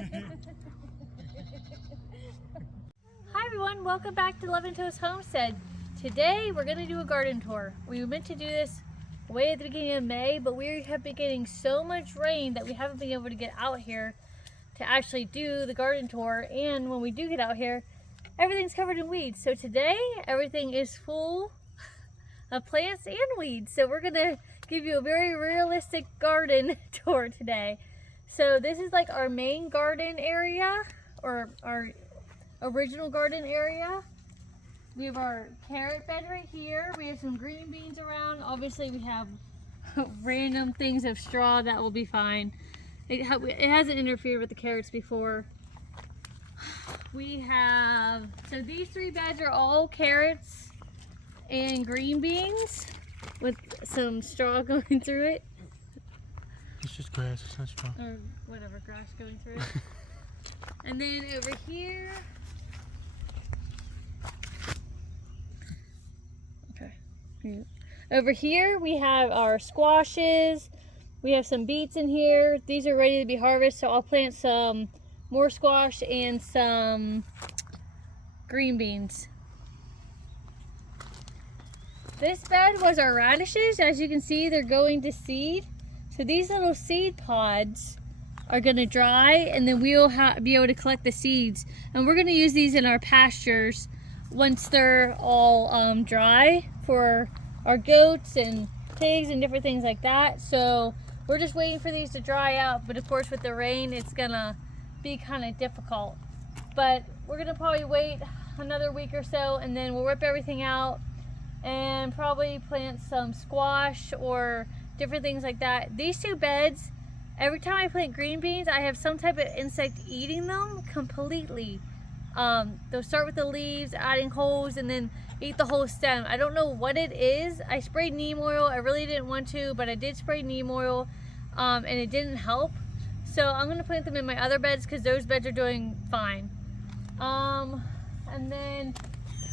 Hi everyone, welcome back to Love and Toast Homestead. Today we're going to do a garden tour. We were meant to do this way at the beginning of May, but we have been getting so much rain that we haven't been able to get out here to actually do the garden tour. And when we do get out here, everything's covered in weeds. So today everything is full of plants and weeds. So we're going to give you a very realistic garden tour today. So this is like our main garden area, or our original garden area. We have our carrot bed right here. We have some green beans around. Obviously we have random things of straw that will be fine. It hasn't interfered with the carrots before. We have, so these three beds are all carrots and green beans with some straw going through it. It's just grass, it's not straw. Or whatever, grass going through it. And then over here, over here we have our squashes. We have some beets in here. These are ready to be harvested, so I'll plant some more squash and some green beans. This bed was our radishes. As you can see, they're going to seed. So these little seed pods are going to dry, and then we'll be able to collect the seeds. And we're going to use these in our pastures once they're all dry for our goats and pigs and different things like that. So we're just waiting for these to dry out, but of course with the rain it's going to be kind of difficult. But we're going to probably wait another week or so, and then we'll rip everything out and probably plant some squash or different things like that. These two beds, every time I plant green beans, I have some type of insect eating them completely. They'll start with the leaves, adding holes, and then eat the whole stem. I don't know what it is. I sprayed neem oil. I really didn't want to, but I did spray neem oil, and it didn't help. So I'm going to plant them in my other beds because those beds are doing fine. And then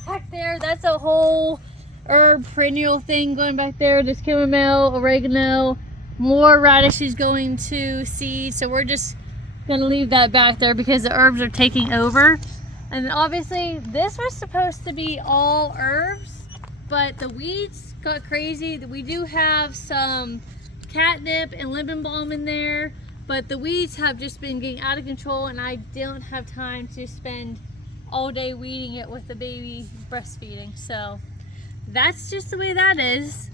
back there, that's a whole herb perennial thing going back there. There's chamomile, oregano, more radishes going to seed. So we're just gonna leave that back there because the herbs are taking over. And then obviously this was supposed to be all herbs, but the weeds got crazy. We do have some catnip and lemon balm in there, but the weeds have just been getting out of control, and I don't have time to spend all day weeding it with the baby breastfeeding. So that's just the way that is.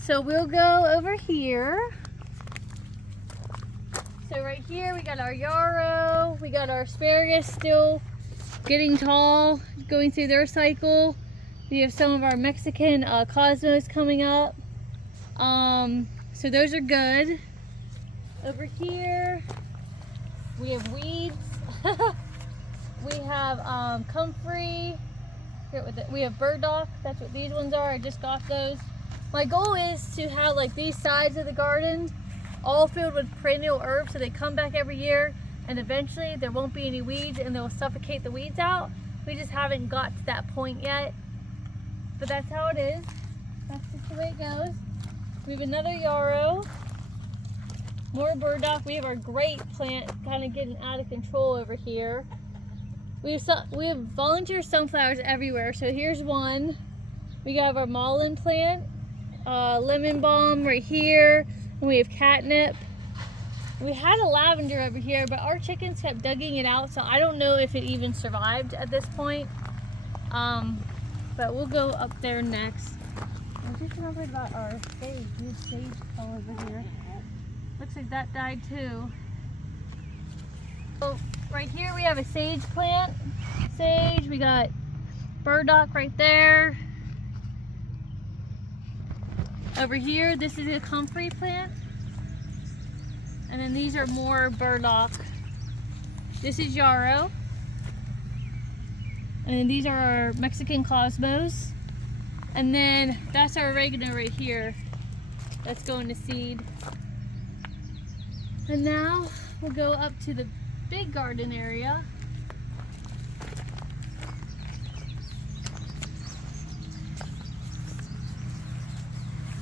So we'll go over here. So right here we got our yarrow, we got our asparagus still getting tall, going through their cycle. We have some of our Mexican cosmos coming up. So those are good. Over here we have weeds. We have comfrey. We have burdock. That's what these ones are. I just got those. My goal is to have like these sides of the garden all filled with perennial herbs, so they come back every year, and eventually there won't be any weeds and they'll suffocate the weeds out. We just haven't got to that point yet, but that's how it is. That's just the way it goes. We have another yarrow, more burdock. We have our grape plant kind of getting out of control over here. We have volunteer sunflowers everywhere. So here's one. We got our mullein plant, lemon balm right here, and we have catnip. We had a lavender over here, but our chickens kept digging it out, so I don't know if it even survived at this point. But we'll go up there next. I just remembered about our sage. We have sage all over here. Looks like that died too. So right here we have a sage plant. Sage, we got burdock right there. Over here, this is a comfrey plant. And then these are more burdock. This is yarrow. And then these are our Mexican cosmos. And then that's our oregano right here. That's going to seed. And now we'll go up to the big garden area.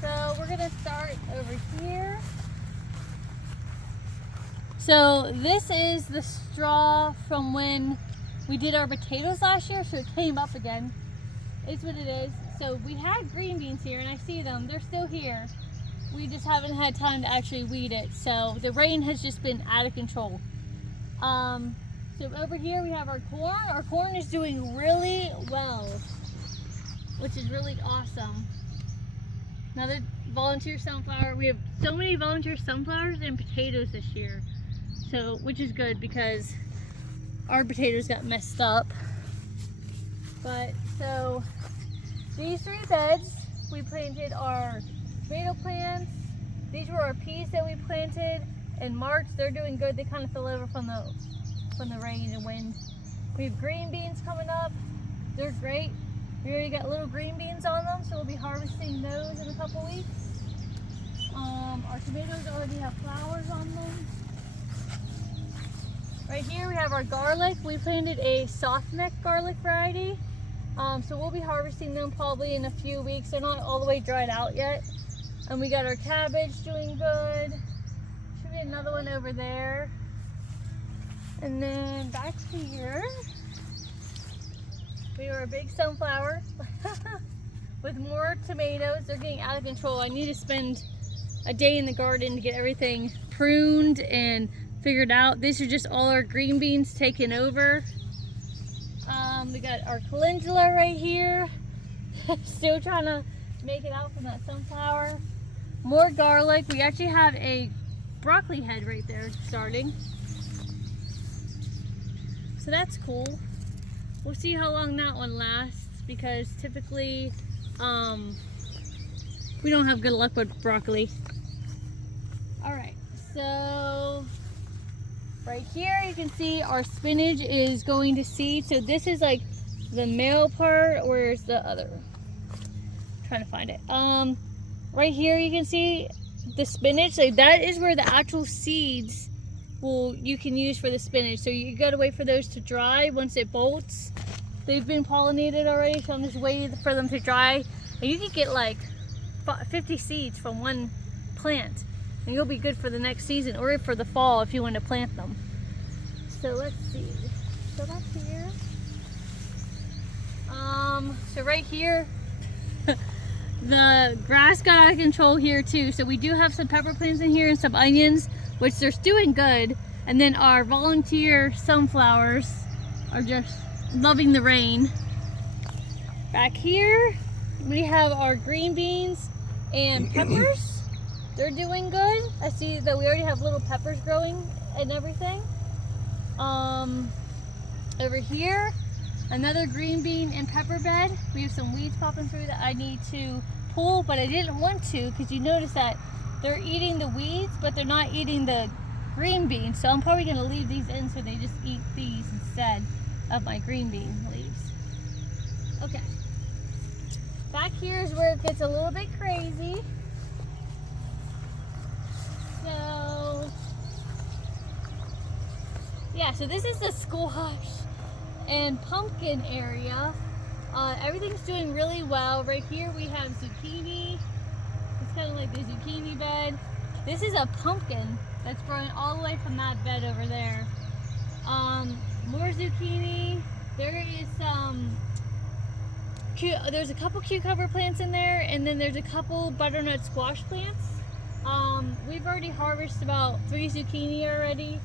So we're gonna start over here. So this is the straw from when we did our potatoes last year, so it came up again. It's what it is. So we had green beans here, and I see them. They're still here. We just haven't had time to actually weed it. So the rain has just been out of control. So over here we have our corn. Our corn is doing really well, which is really awesome. Another volunteer sunflower. We have so many volunteer sunflowers and potatoes this year. So, which is good because our potatoes got messed up. But, so, these 3 beds, we planted our tomato plants. These were our peas that we planted in March. They're doing good. They kind of fell over from the rain and wind. We have green beans coming up. They're great. We already got little green beans on them, so we'll be harvesting those in a couple weeks. Our tomatoes already have flowers on them. Right here we have our garlic. We planted a soft neck garlic variety. So we'll be harvesting them probably in a few weeks. They're not all the way dried out yet. And we got our cabbage doing good. Should be another one over there. And then back here, we are a big sunflower with more tomatoes. They're getting out of control. I need to spend a day in the garden to get everything pruned and figured out. These are just all our green beans taken over. We got our calendula right here. Still trying to make it out from that sunflower. More garlic. We actually have a broccoli head right there starting. So that's cool. We'll see how long that one lasts because typically we don't have good luck with broccoli. Alright, so right here you can see our spinach is going to seed. So this is like the male part. Where's the other? I'm trying to find it. Right here you can see the spinach. Like that is where the actual seeds you can use for the spinach. So you gotta wait for those to dry once it bolts. They've been pollinated already, so I'm just waiting for them to dry. And you can get like 50 seeds from one plant, and you'll be good for the next season or for the fall if you want to plant them. So let's see. Go back here. So right here, the grass got out of control here too. So we do have some pepper plants in here and some onions, which they're doing good. And then our volunteer sunflowers are just loving the rain. Back here, we have our green beans and peppers. They're doing good. I see that we already have little peppers growing and everything. Over here, another green bean and pepper bed. We have some weeds popping through that I need to pull, but I didn't want to because you notice that they're eating the weeds, but they're not eating the green beans. So I'm probably gonna leave these in so they just eat these instead of my green bean leaves. Okay. Back here is where it gets a little bit crazy. So, yeah, so this is the squash and pumpkin area. Everything's doing really well. Right here we have zucchini. It's kind of like the zucchini bed. This is a pumpkin that's growing all the way from that bed over there. More zucchini. There is there's a couple cucumber plants in there, and then there's a couple butternut squash plants. We've already harvested about 3 zucchini already,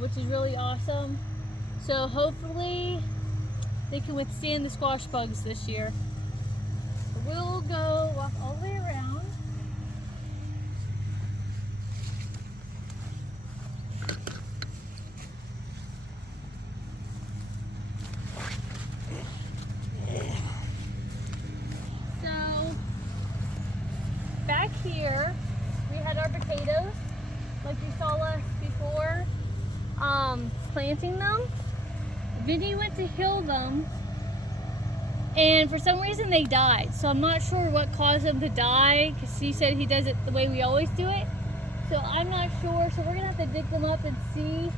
which is really awesome. So hopefully they can withstand the squash bugs this year. We'll go walk all the way around. Back here, we had our potatoes, like you saw us before, planting them. Vinny went to hill them, and for some reason they died. So I'm not sure what caused them to die, because he said he does it the way we always do it. So I'm not sure, so we're gonna have to dig them up and see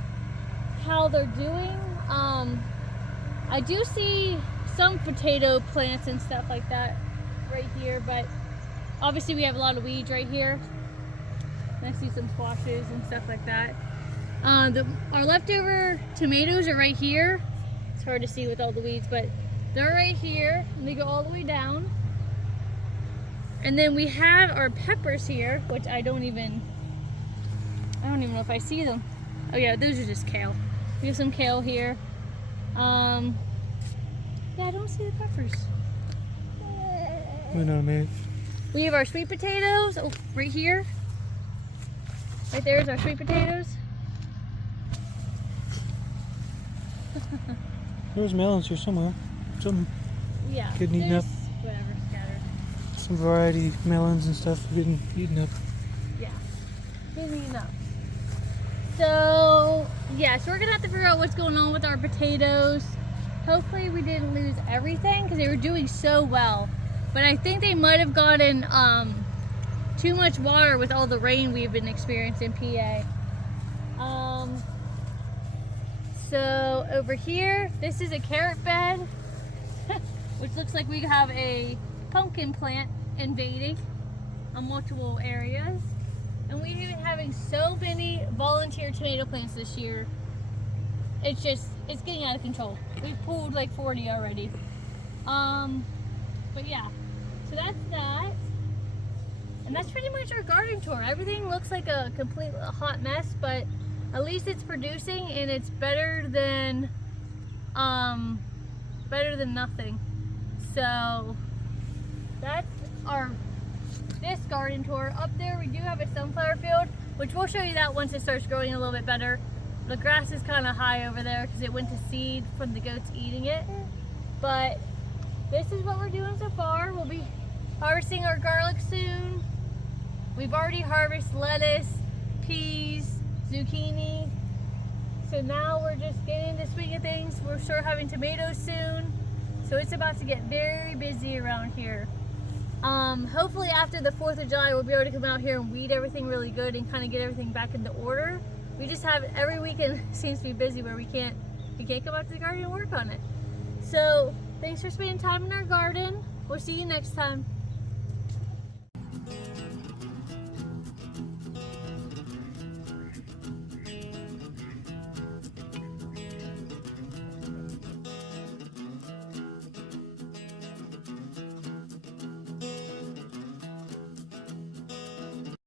how they're doing. I do see some potato plants and stuff like that right here, but obviously we have a lot of weeds right here. And I see some squashes and stuff like that. Our leftover tomatoes are right here. It's hard to see with all the weeds, but they're right here, and they go all the way down. And then we have our peppers here, which I don't even know if I see them. Oh yeah, those are just kale. We have some kale here. Yeah, I don't see the peppers. Wait a minute. We have our sweet potatoes, oh, right here. Right there is our sweet potatoes. There's melons here somewhere. Some Yeah, getting eaten there's up. whatever scattered. Some variety melons and stuff getting eaten up. Yeah, getting eaten up. So yeah, so we're gonna have to figure out what's going on with our potatoes. Hopefully we didn't lose everything because they were doing so well. But I think they might have gotten too much water with all the rain we've been experiencing in PA. So over here, this is a carrot bed, which looks like we have a pumpkin plant invading on multiple areas. And we've been having so many volunteer tomato plants this year. It's getting out of control. We've pulled like 40 already. But yeah, so that's that. And that's pretty much our garden tour. Everything looks like a complete hot mess, but at least it's producing and it's better than nothing. So that's this garden tour. Up there we do have a sunflower field, which we'll show you that once it starts growing a little bit better. The grass is kind of high over there because it went to seed from the goats eating it. But this is what we're doing so far. We'll be harvesting our garlic soon. We've already harvested lettuce, peas, zucchini. So now we're just getting the swing of things. We'll start having tomatoes soon. So it's about to get very busy around here. Hopefully after the 4th of July, we'll be able to come out here and weed everything really good and kind of get everything back into order. We just have every weekend seems to be busy where we can't come out to the garden and work on it. So thanks for spending time in our garden. We'll see you next time.